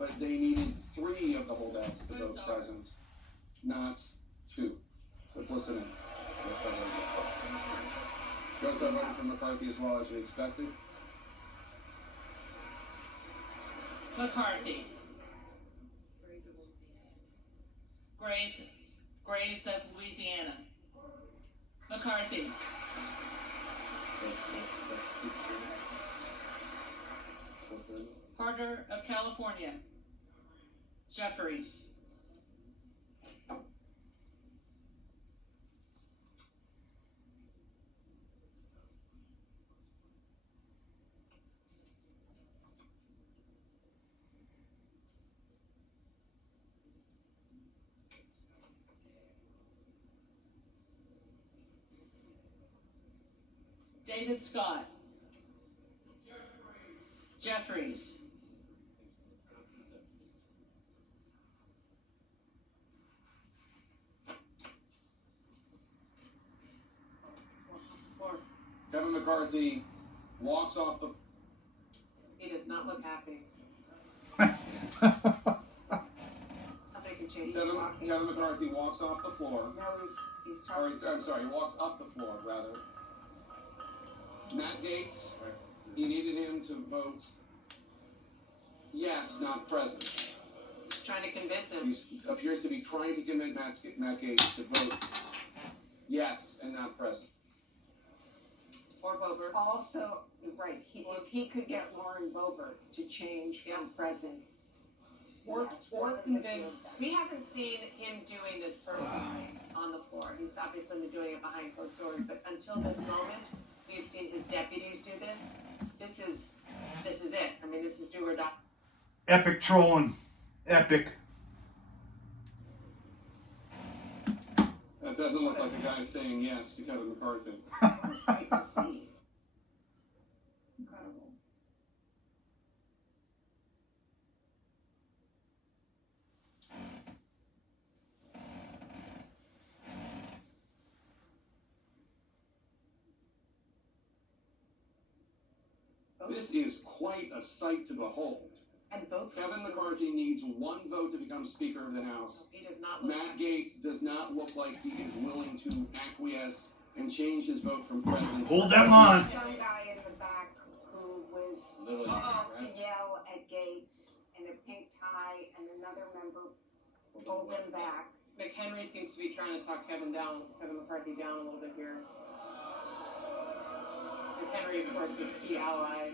but they needed 3 of the holdouts to vote present, not 2. Let's listen in. You also voted for McCarthy as well, as we expected. McCarthy. Graves of Louisiana. McCarthy. Harder of California. Jeffries. David Scott. Jeffries. Kevin McCarthy walks off the... He does not look happy. Kevin McCarthy walks off the floor. No, he's trying. I'm sorry, he walks up the floor, rather. Matt Gaetz, he needed him to vote yes, not present. Trying to convince him. He appears to be trying to convince Matt Gaetz to vote yes and not present. Or Boebert. Also, right, if he could get Lauren Boebert to change from present. Or convince. We haven't seen him doing this personally on the floor. He's obviously been doing it behind closed doors, but until this moment, we've seen his deputies do this. This is it. I mean, this is do or die. Epic trolling. Epic. That doesn't look like a guy saying yes to Kevin McCarthy. It's sight to see. Incredible. This is quite a sight to behold. And votes. Kevin McCarthy needs 1 vote to become Speaker of the House. He does not look. Matt Gaetz does not look like he is willing to acquiesce and change his vote from president. Hold that line. Some guy in the back who was Little to yell at Gaetz in a pink tie, and another member pulled him back. McHenry seems to be trying to talk Kevin McCarthy down a little bit here. McHenry, of course, was a key ally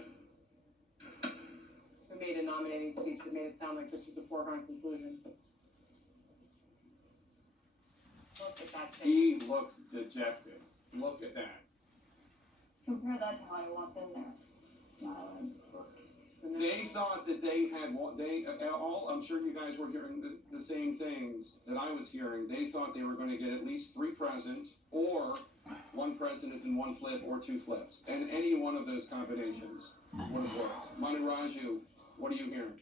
who made a nominating speech that made it sound like this was a foregone conclusion. Look at that thing. He looks dejected. Look at that. Compare that to how I walked in there. Smiling. They thought that they had all. I'm sure you guys were hearing the same things that I was hearing. They thought they were going to get at least 3 present, or 1 president and 1 flip, or 2 flips, and any one of those combinations would have worked. Manu Raju, what are you hearing?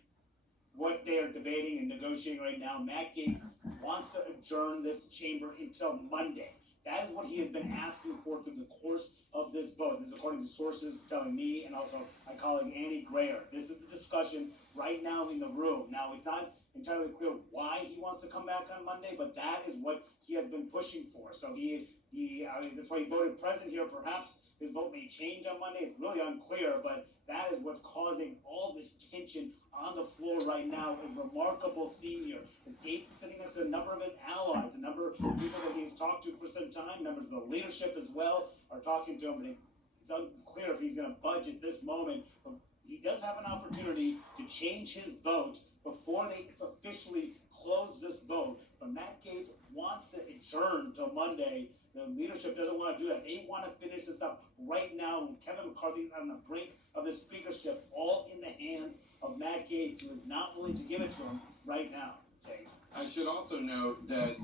What they are debating and negotiating right now, Matt Gaetz wants to adjourn this chamber until Monday. That is what he has been asking for through the course of this vote. This is according to sources telling me and also my colleague Andy Grayer. This is the discussion right now in the room. Now, it's not entirely clear why he wants to come back on Monday, but that is what he has been pushing for. So that's why he voted present here. Perhaps his vote may change on Monday. It's really unclear, but that is what's causing all this tension on the floor right now. A remarkable scene here. As Gaetz is sitting next to a number of his allies, a number of people that he's talked to for some time, members of the leadership as well, are talking to him, but it's unclear if he's going to budge at this moment. But he does have an opportunity to change his vote before they officially close this vote. But Matt Gaetz wants to adjourn till Monday. The leadership doesn't want to do that. They want to finish this up right now. Kevin McCarthy is on the brink of the speakership, all in the hands of Matt Gaetz, who is not willing to give it to him right now. Jay. I should also note that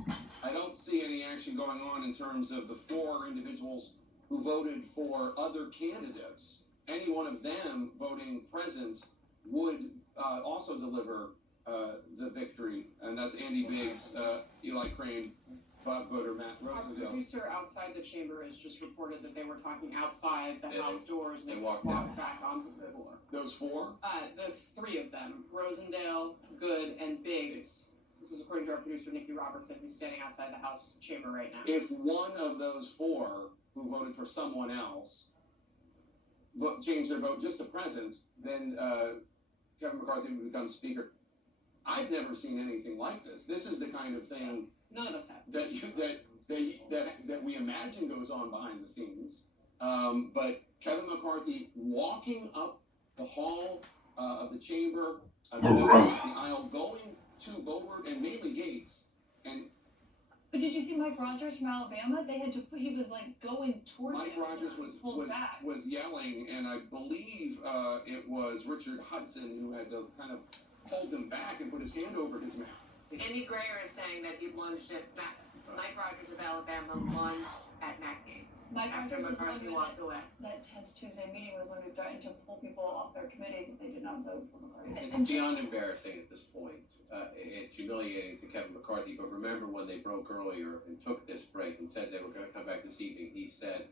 I don't see any action going on in terms of the 4 individuals who voted for other candidates. Any one of them voting present would also deliver the victory, and that's Andy Biggs, Eli Crane, Bob Good or Matt Our Roosevelt. producer outside the chamber has just reported that they were talking outside the Yeah, house doors and they they walked just walked back onto the floor. Those four? The three of them, Rosendale, Good, and Biggs. This is according to our producer, Nikki Robertson, who's standing outside the House chamber right now. If one of those four who voted for someone else change their vote just to present, then Kevin McCarthy would become Speaker. I've never seen anything like this. This is the kind of thing None of us have. that we imagine goes on behind the scenes. But Kevin McCarthy walking up the hall of the chamber, the aisle, going to Boebert and mainly Gaetz, and But did you see Mike Rogers from Alabama? They had to put, he was like going toward Mike him. Rogers was yelling, and I believe it was Richard Hudson who had to kind of hold him back and put his hand over his mouth. Andy Greyer is saying that he lunged at Mike Rogers of Alabama lunged at Matt Gaetz Mike after Rogers was the one McCarthy who walked away. that tense Tuesday meeting was when we threatened to pull people off their committees if they did not vote for McCarthy. It's beyond embarrassing at this point. It's humiliating to Kevin McCarthy, but remember when they broke earlier and took this break and said they were going to come back this evening, he said,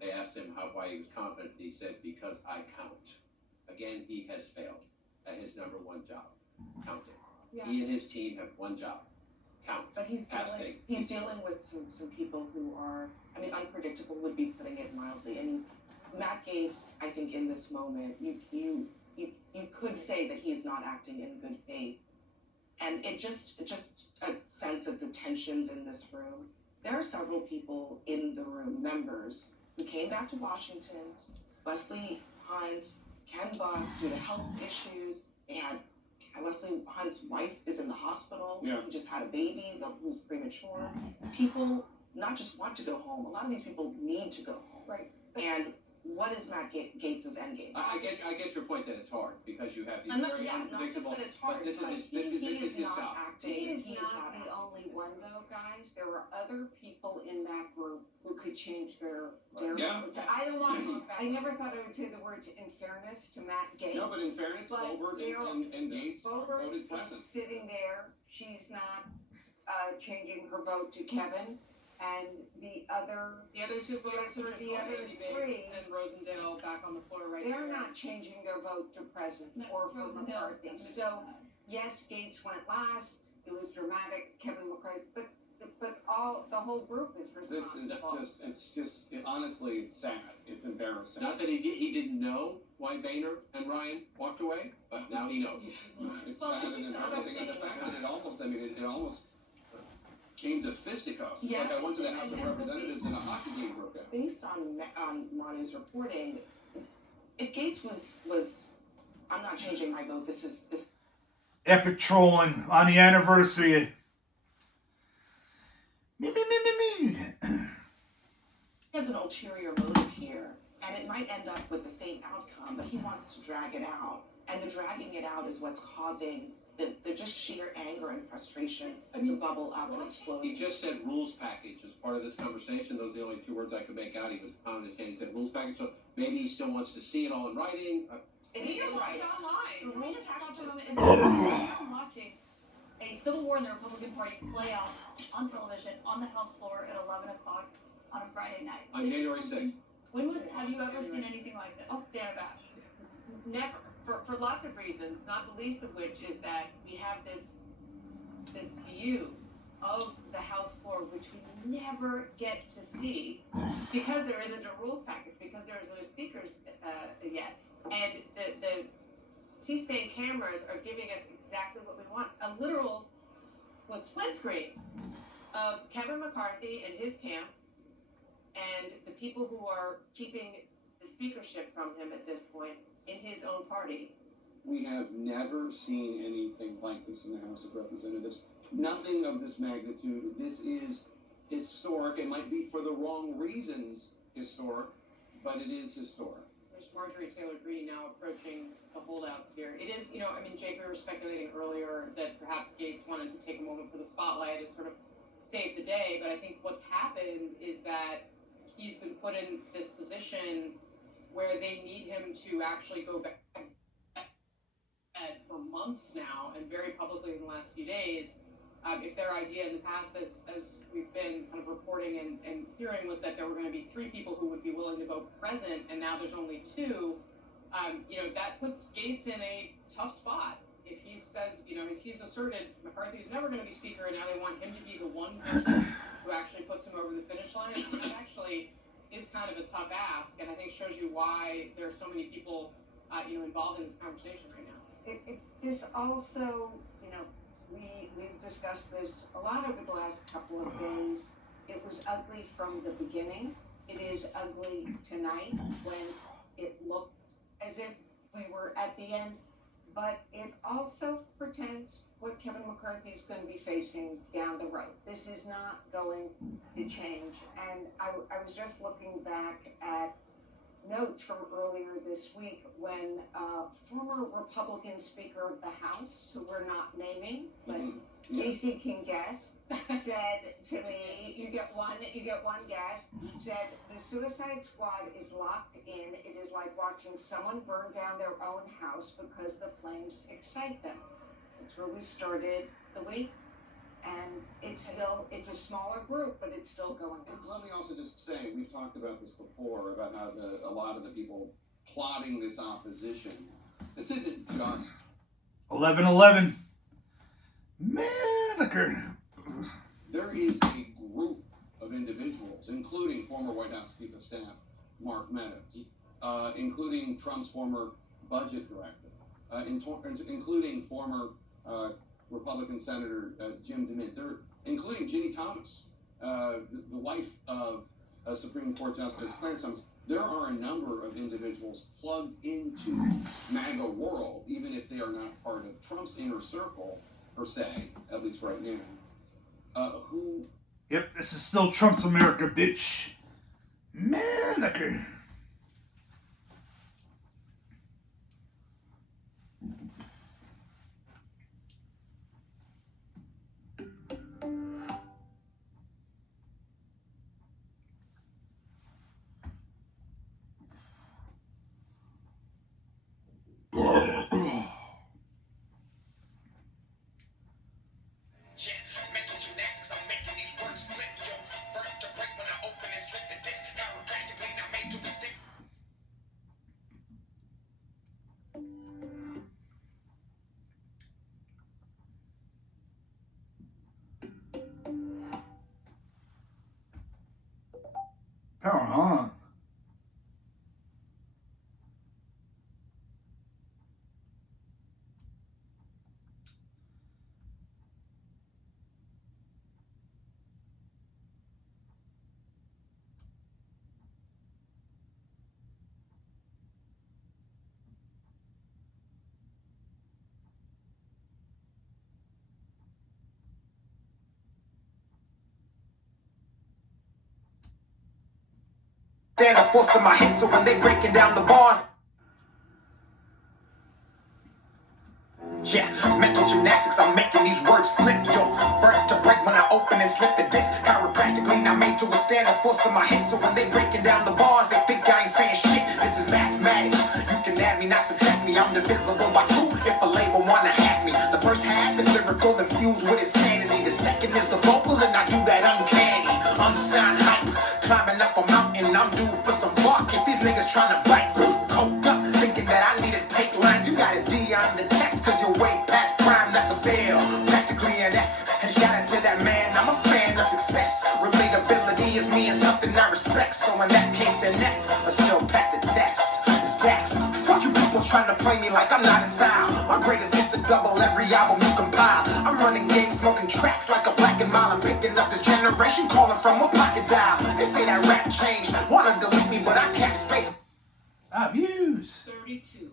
they asked him why he was confident, he said, because I count. Again, he has failed at his number one job, counting. Yeah. He and his team have one job, count. But he's dealing with some people who are, I mean, unpredictable would be putting it mildly. I mean, Matt Gaetz, I think in this moment, you could say that he's not acting in good faith. And it just a sense of the tensions in this room. There are several people in the room, members, who came back to Washington, Wesley Hunt, Ken Buck, due to health issues. They had Wesley Hunt's wife is in the hospital. Yeah. He just had a baby who's premature. People not just want to go home. A lot of these people need to go home. Right. And what is Matt Gaetz's end game? I get your point that it's hard because you have these I'm not, very not just unpredictable. that it's hard, But this but is his not job. acting. He is He not the acting. only one though, guys. There are other people in that group who could change their Yeah. votes. I never thought I would say the words in fairness to Matt Gaetz. No, but in fairness, But Boebert and Gaetz Boebert voted is present. sitting there. She's not changing her vote to Kevin. And the others who voted for the other three, and Rosendale back on the floor right they're there. not changing their vote to present No, or for Rosendale's McCarthy. definitely So not. yes, Gaetz went last. It was dramatic. Kevin McCarthy, but the whole group is This is responsible. honestly, it's sad. It's embarrassing. Not that he didn't know why Boehner and Ryan walked away, but now he knows. It's sad and embarrassing, and the fact that it almost came to fisticuffs. It's like I went to the House of Representatives and a hockey game broke out. Based on Monty's reporting, if Gaetz was, I'm not changing my vote. This. Epic trolling on the anniversary. Me. He has an ulterior motive here, and it might end up with the same outcome, but he wants to drag it out. And the dragging it out is what's causing the just sheer anger and frustration to bubble up and explode. He just said rules package as part of this conversation. Those are the only two words I could make out. He was pounding his hand. He said rules package. So maybe he still wants to see it all in writing. And he's right. The rules package is I'm watching a civil war in the Republican Party play out on television on the House floor at 11 o'clock on a Friday night. On January 6th. Have you ever seen anything like this? Dan Bash. Never. For lots of reasons, not the least of which is that we have this view of the House floor, which we never get to see because there isn't a rules package, because there isn't a speaker yet. And the C-SPAN cameras are giving us exactly what we want. A literal split screen of Kevin McCarthy and his camp and the people who are keeping the speakership from him at this point in his own party. We have never seen anything like this in the House of Representatives. Nothing of this magnitude. This is historic. It might be for the wrong reasons historic, but it is historic. There's Marjorie Taylor Greene now approaching the holdouts here. It is, Jake, we were speculating earlier that perhaps Gaetz wanted to take a moment for the spotlight and sort of save the day, but I think what's happened is that he's been put in this position where they need him to actually go back for months now, and very publicly in the last few days, If their idea in the past, as we've been kind of reporting and hearing, was that there were going to be 3 people who would be willing to vote present, and now there's only 2, that puts Gaetz in a tough spot. If he says, he's asserted McCarthy's never going to be speaker, and now they want him to be the one person who actually puts him over the finish line, and that actually is kind of a tough ask, and I think shows you why there are so many people, involved in this conversation right now. This also, we've discussed this a lot over the last couple of days. It was ugly from the beginning. It is ugly tonight when it looked as if we were at the end, but it also portends what Kevin McCarthy is going to be facing down the road. This is not going to change. And I was just looking back at notes from earlier this week when former Republican Speaker of the House, who we're not naming, but Casey can guess, said to me, you get one guess, said the Suicide Squad is locked in. It is like watching someone burn down their own house because the flames excite them. That's where we started the week. And it's a smaller group, but it's still going on. Let me also just say, we've talked about this before, about how a lot of the people plotting this opposition, this isn't just 11-11. Man, there is a group of individuals, including former White House Chief of Staff Mark Meadows, including Trump's former budget director, including former Republican Senator Jim DeMint, including Ginny Thomas, the wife of Supreme Court Justice Clarence Thomas. There are a number of individuals plugged into MAGA world, even if they are not part of Trump's inner circle, per se, at least right now, who... Yep, this is still Trump's America, bitch. Man, power on. Stand the force of my hit, so when they breaking down the bars, yeah, mental gymnastics, I'm making these words flip, yo. Vertebrae when I open and slip the disc. Chiropractically now made to withstand the force of my hit, so when they breaking down the bars, they think I ain't saying shit. This is mathematics. You can add me, not subtract me. I'm divisible by 2 if a label wanna have me. The first half is lyrical infused with insanity. The second is the vocals, and I do that uncanny. Unsigned hype, climbing up a mountain. I'm due for some bark. If these niggas tryna bite, coked up, thinking that I need to take lines. You got a D on the test, cause you're way past prime. That's a fail, practically an F. And shout out to that man, I'm a fan of success. Relatability is me and something I respect. So in that case, an F, but still pass the test. It's tax. Fuck you people trying to play me like I'm not in style. My greatest hits are double every album you compile. I'm running games, smoking tracks like a black and mild. I'm picking up this generation, calling from a pocket dial. They say that rap changed, wanna delete me, but I cap space. Views. 32,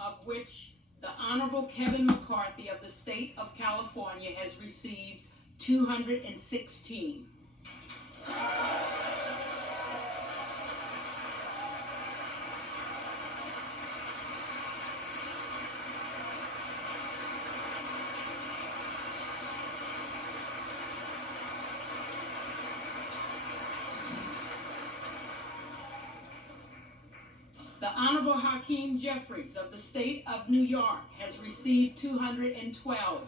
of which the Honorable Kevin McCarthy of the state of California has received 216. The Honorable Hakeem Jeffries of the state of New York has received 212.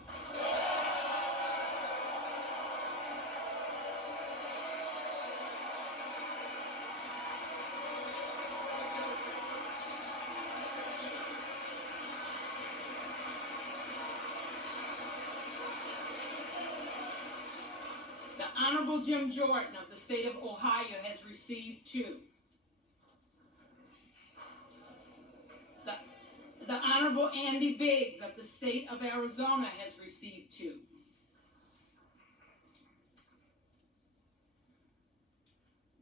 Honorable Jim Jordan of the state of Ohio has received 2. The Honorable Andy Biggs of the state of Arizona has received 2.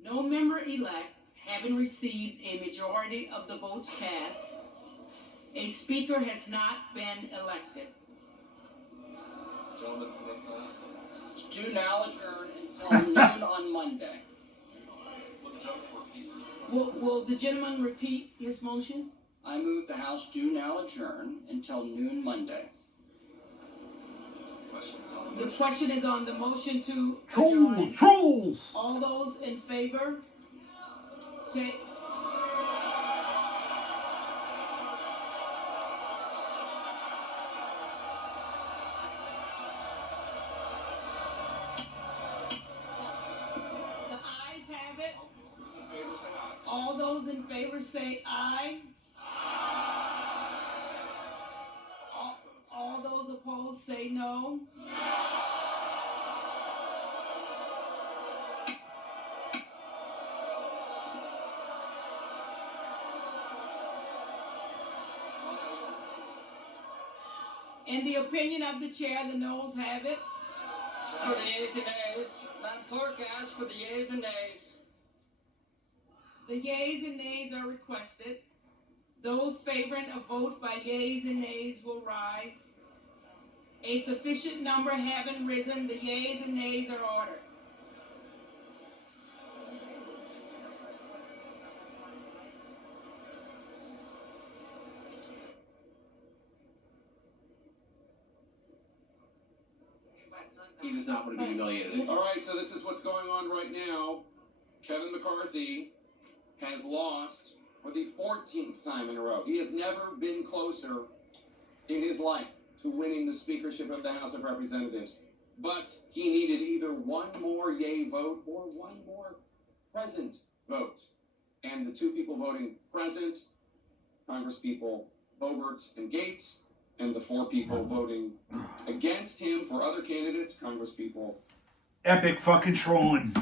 No member-elect having received a majority of the votes cast, a speaker has not been elected. Gentlemen, It's due now adjourn until noon on Monday. Will the gentleman repeat his motion? I move the House do now adjourn until noon Monday. The question is on the motion to adjourn. Trolls! All those in favor, say. The ayes have it. All those in favor say aye. All those opposed say no. In the opinion of the chair, the noes have it. For the yeas and nays, Madam Clerk asks for the yeas and nays. The yeas and nays are requested. Those favoring a vote by yeas and nays will rise. A sufficient number having risen, the yeas and nays are ordered. He does not want to be humiliated. all right, so this is what's going on right now. Kevin McCarthy has lost for the 14th time in a row. He has never been closer in his life to winning the speakership of the House of Representatives. But he needed either one more yay vote or one more present vote. And the 2 people voting present, Congresspeople Boebert and Gaetz, and the 4 people voting against him for other candidates, Congresspeople. Epic fucking trolling.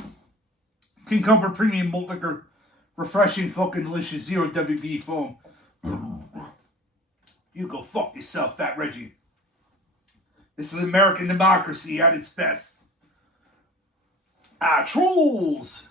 Cucumber Premium Malt Liquor. Refreshing fucking delicious 0 WB foam. You go fuck yourself, Fat Reggie. This is American democracy at its best. Trolls!